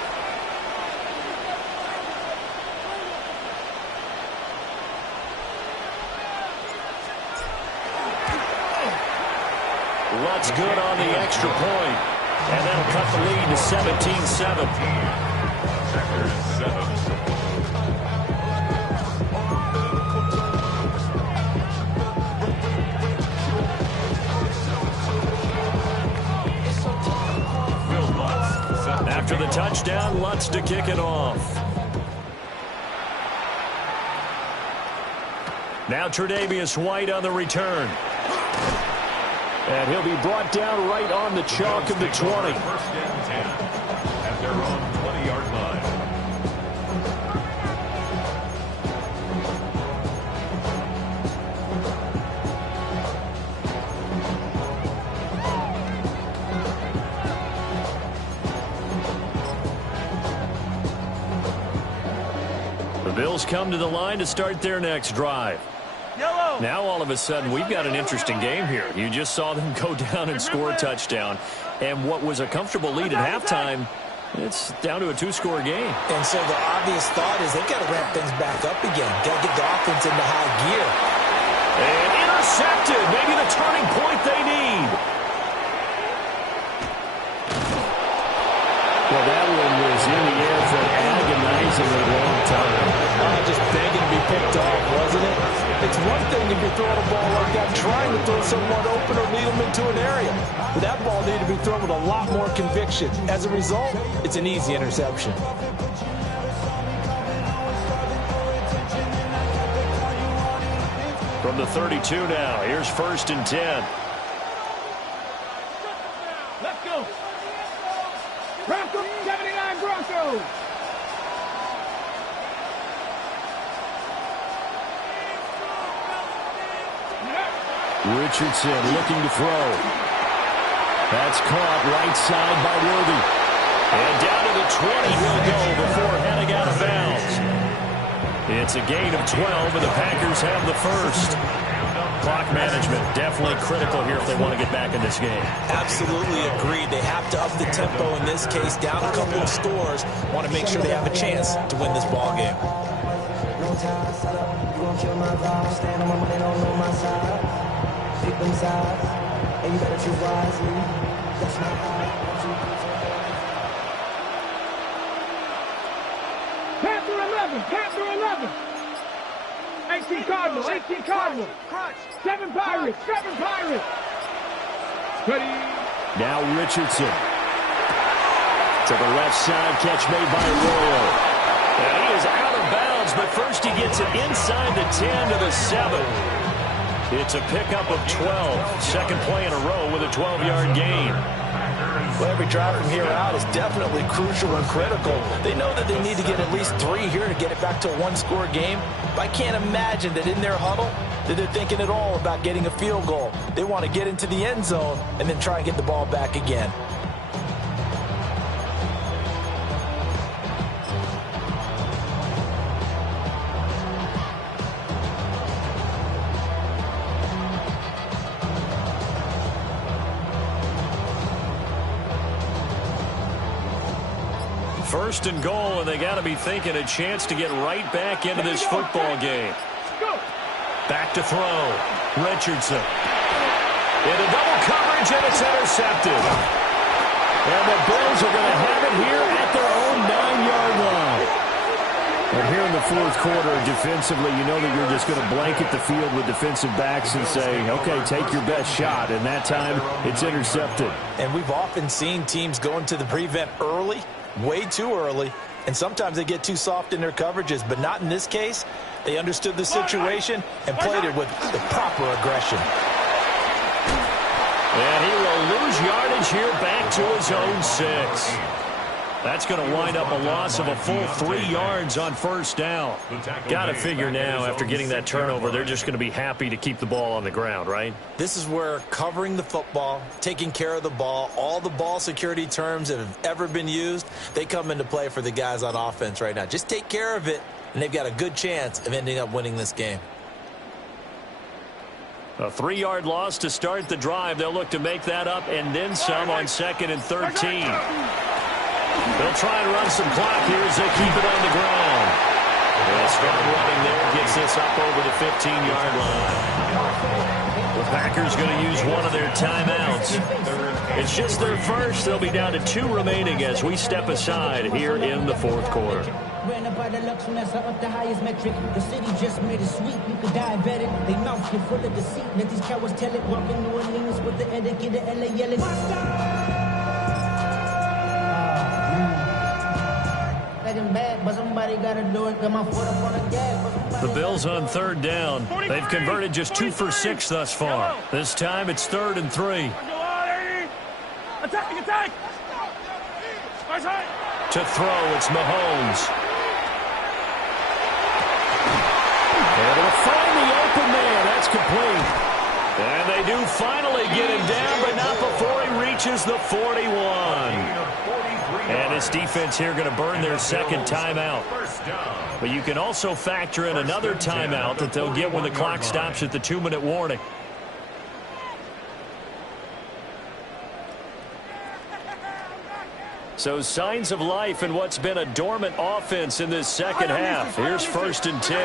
Lutz good on the extra point. And that'll cut the lead to 17-7. Packers 7. After the touchdown, Lutz to kick it off. Now Tre'Davious White on the return. And he'll be brought down right on the chalk of the 20. First and 10 at their own 20-yard line. The Bills come to the line to start their next drive. Yellow. Now all of a sudden we've got an interesting game here. You just saw them go down and score a touchdown. And what was a comfortable lead at halftime, it's down to a 2-score game. And so the obvious thought is they've got to ramp things back up again. Got to get the offense into high gear. And intercepted. Maybe the turning point they need. Well, that one was in the air for an agonizingly long time. Just begging to be picked off, wasn't it? It's one thing if you're throwing a ball like that, trying to throw someone open or lead them into an area. But that ball needed to be thrown with a lot more conviction. As a result, it's an easy interception. From the 32 now, here's 1st and 10. Let's go. Broncos, 79 Broncos. Richardson looking to throw. That's caught right side by Worthy. And down to the 20 he'll go before heading out of bounds. It's a gain of 12, and the Packers have the first. Clock management definitely critical here if they want to get back in this game. Absolutely agreed. They have to up the tempo in this case. Down a couple of scores. Want to make sure they have a chance to win this ball game. Panther 11, Panther 11. 18 Cardinals, 18 Cardinals. 7 Pirates, 7 Pirates. Ready. Now Richardson. To the left side, catch made by Arroyo. And he is out of bounds, but first he gets it inside the 10 to the 7. It's a pickup of 12. Second play in a row with a 12-yard gain. Well, every drive from here out is definitely crucial and critical. They know that they need to get at least 3 here to get it back to a 1-score game. But I can't imagine that in their huddle that they're thinking at all about getting a field goal. They want to get into the end zone and then try and get the ball back again. First and goal, and they got to be thinking a chance to get right back into this football game. Back to throw. Richardson. Into double coverage, and it's intercepted. And the Bills are going to have it here at their own 9-yard line. And here in the fourth quarter, defensively, you know that you're just going to blanket the field with defensive backs and say, okay, take your best shot. And that time, it's intercepted. And we've often seen teams go into the prevent early, way too early, and sometimes they get too soft in their coverages, but not in this case. They understood the situation and played it with the proper aggression. And he will lose yardage here back to his own 6. That's going to wind up a loss of a full 3 yards on first down. Got to figure now, after getting that turnover, they're just going to be happy to keep the ball on the ground, right? This is where covering the football, taking care of the ball, all the ball security terms that have ever been used, they come into play for the guys on offense right now. Just take care of it, and they've got a good chance of ending up winning this game. A 3-yard loss to start the drive. They'll look to make that up and then some on 2nd and 13. They'll try and run some clock here as they keep it on the ground. And strong running there gets this up over the 15-yard line. The Packers going to use one of their timeouts. It's just their first. They'll be down to 2 remaining as we step aside here in the fourth quarter. Ran up by the luxuriness up the highest metric. The city just made it sweet. You could die better. They mouth get full of deceit. Let these cowards tell it. Walking New Orleans with the etiquette of LA yelling. The Bills on 3rd down. They've converted just 2 for 6 thus far. This time it's 3rd and 3. Attack, attack. To throw, it's Mahomes. And they'll find the open man. That's complete. And they do finally get him down, but not before he reaches the 41. And this defense here going to burn their second timeout. But you can also factor in another timeout that they'll get when the clock stops at the 2-minute warning. So signs of life in what's been a dormant offense in this second half. Here's 1st and 10.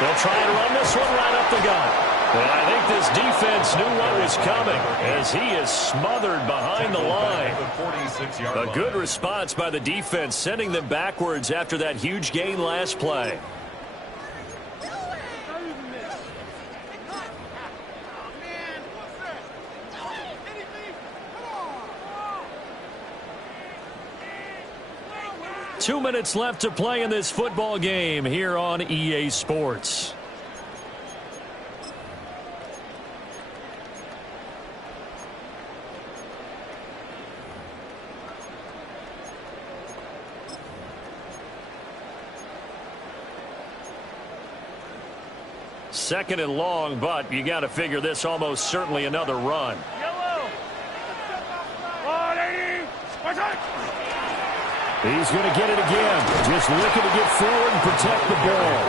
They'll try and run this one right up the gut. And I think this defense knew what was coming as he is smothered behind the line. A good response by the defense, sending them backwards after that huge gain last play. Two minutes left to play in this football game here on EA Sports. Second and long, but you got to figure this almost certainly another run. Yellow. He's going to get it again. Just looking to get forward and protect the ball.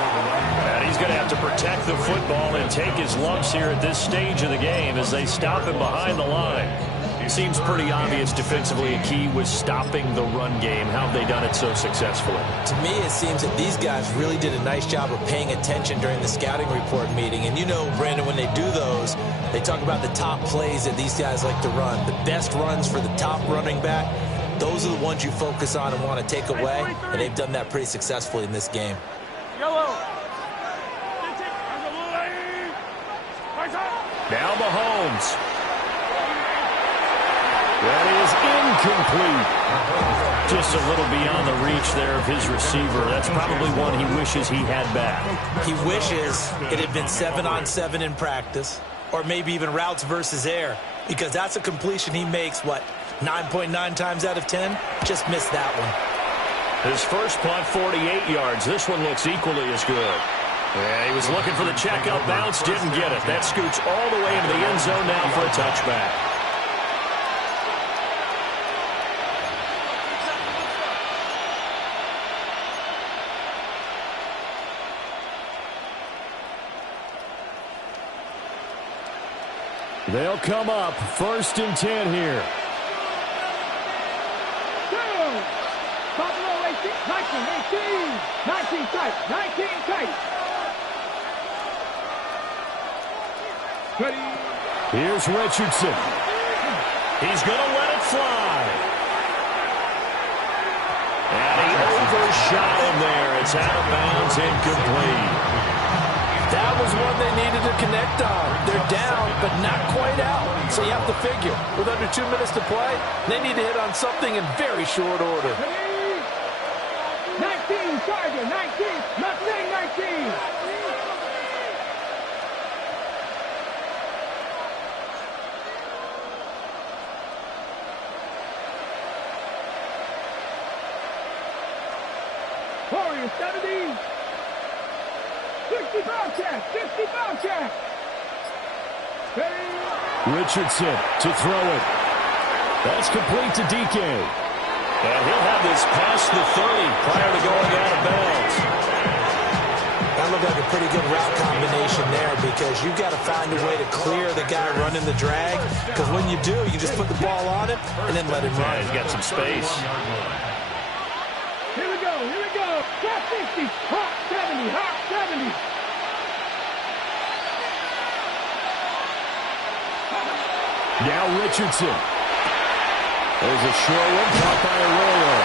And he's going to have to protect the football and take his lumps here at this stage of the game as they stop him behind the line. It seems pretty obvious defensively a key was stopping the run game. How have they done it so successfully? To me, it seems that these guys really did a nice job of paying attention during the scouting report meeting. And you know, Brandon, when they do those, they talk about the top plays that these guys like to run. The best runs for the top running back, those are the ones you focus on and want to take away. And they've done that pretty successfully in this game. Yellow. Now Mahomes. That is incomplete. Just a little beyond the reach there of his receiver. That's probably one he wishes he had back. He wishes it had been 7-on-7 in practice, or maybe even routes versus air, because that's a completion he makes, 9.9 times out of 10? Just missed that one. His first punt, 48 yards. This one looks equally as good. Yeah, he was looking for the checkout bounce, didn't get it. That scoots all the way into the end zone now for a touchback. They'll come up 1st and 10 here. Buffalo 18, 19 tight, 19 tight. Ready. Here's Richardson. He's going to let it fly. And he overshot him there. It's out of bounds, incomplete. That was one they needed to connect on. They're down, but not quite out. So you have to figure, with under 2 minutes to play, they need to hit on something in very short order. 19, Charger, 19, Mustang 19. Warriors 70. 60 foul check, 60 foul check. Richardson to throw it. That's complete to DK. And he'll have this past the 30 prior to going out of bounds. That looked like a pretty good route combination there, because you've got to find a way to clear the guy running the drag, because when you do, you just put the ball on him and then let him run. He's got some space. Here we go, here we go. Top 60, hot 70, hot 70. Now Richardson. There's a short one caught by Arroyo.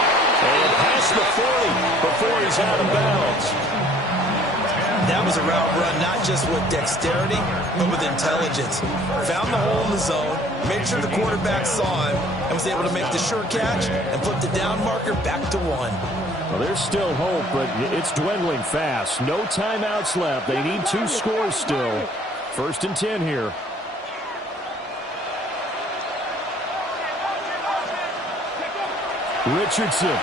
And past the 40 before he's out of bounds. That was a route run, not just with dexterity, but with intelligence. Found the hole in the zone, made sure the quarterback saw him, and was able to make the sure catch and flip the down marker back to 1. Well, there's still hope, but it's dwindling fast. No timeouts left. They need 2 scores still. 1st and 10 here. Richardson.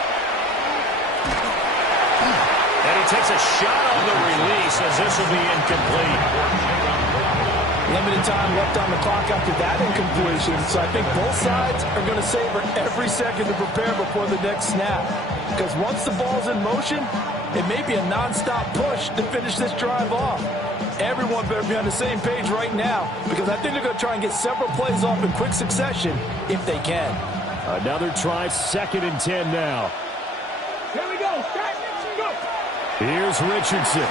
And he takes a shot on the release as this will be incomplete. Limited time left on the clock after that incompletion, so I think both sides are going to savor every second to prepare before the next snap. Because once the ball's in motion, it may be a nonstop push to finish this drive off. Everyone better be on the same page right now, because I think they're going to try and get several plays off in quick succession if they can. Another try, 2nd and 10 now. Here we go. Start. Go. Here's Richardson.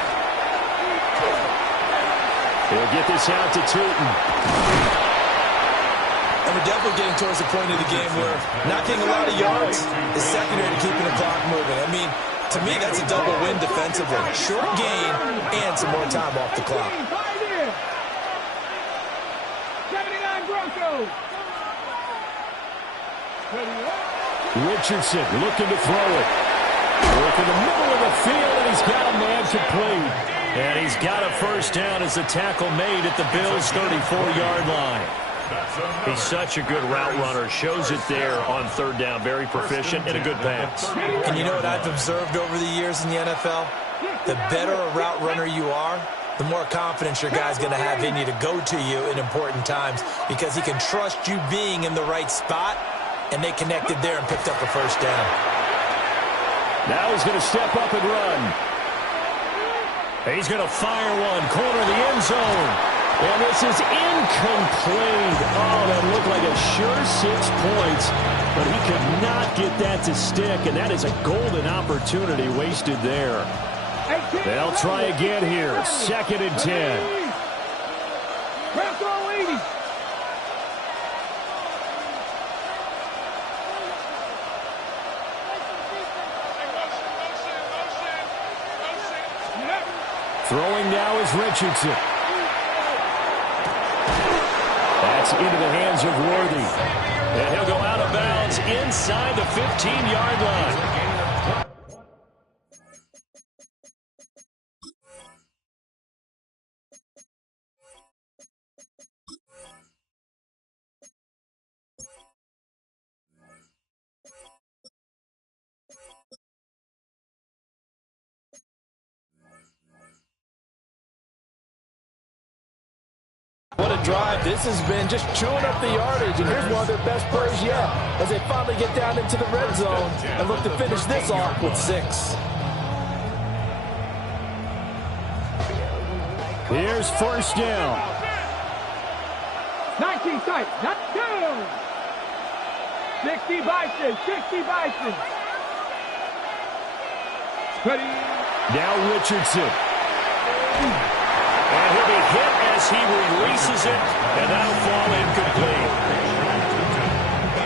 He'll get this out to Tootin. And we're definitely getting towards the point of the game where not getting a lot of yards is secondary to keeping the clock moving. I mean, to me, that's a double win defensively. Short gain and some more time off the clock. 79 Broncos. Richardson looking to throw it. Work in the middle of the field, and he's got a man complete. And he's got a first down as the tackle made at the Bills' 34-yard line. He's such a good route runner. Shows it there on 3rd down. Very proficient and a good pass. And you know what I've observed over the years in the NFL? The better a route runner you are, the more confidence your guy's going to have in you to go to you in important times, because he can trust you being in the right spot, and they connected there and picked up a first down. Now he's going to step up and run. He's going to fire one, corner of the end zone. And this is incomplete. Oh, that looked like a sure 6 points, but he could not get that to stick, and that is a golden opportunity wasted there. They'll try again here, 2nd and 10. Bronco 80. Throwing now is Richardson. That's into the hands of Worthy. And he'll go out of bounds inside the 15-yard line. What a drive. This has been just chewing up the yardage, and here's one of their best plays yet as they finally get down into the red zone and look to finish this off with 6. Here's first down. 19 sight. Not down. 60 Bison. 60 Bison. Ready. Now Richardson. And he'll be hit as he releases it, and that'll fall incomplete.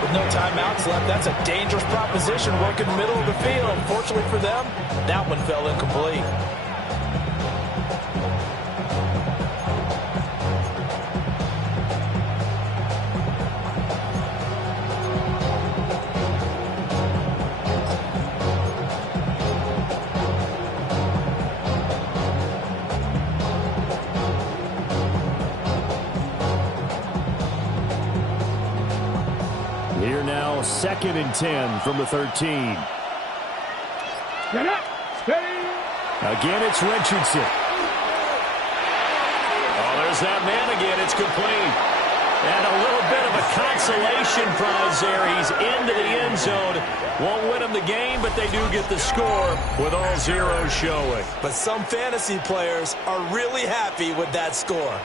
With no timeouts left, that's a dangerous proposition working the middle of the field. Fortunately for them, that one fell incomplete. Here now, 2nd and 10 from the 13. Get up. Steady. Again, it's Richardson. Oh, there's that man again. It's complete. And a little bit of a consolation prize there. He's into the end zone. Won't win him the game, but they do get the score with all zeros showing. But some fantasy players are really happy with that score.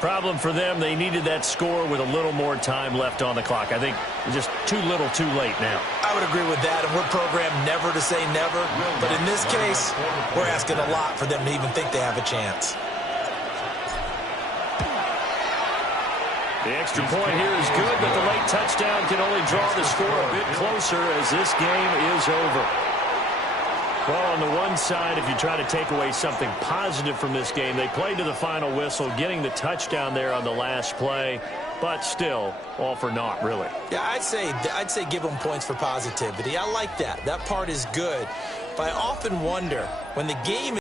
Problem for them, they needed that score with a little more time left on the clock. I think just too little too late now. I would agree with that, and we're programmed never to say never. But in this case, we're asking a lot for them to even think they have a chance. The extra point here is good, but the late touchdown can only draw the score a bit closer as this game is over. Well, on the one side, if you try to take away something positive from this game, they played to the final whistle, getting the touchdown there on the last play, but still, all for naught, really. Yeah, I'd say give them points for positivity. I like that. That part is good. But I often wonder, when the game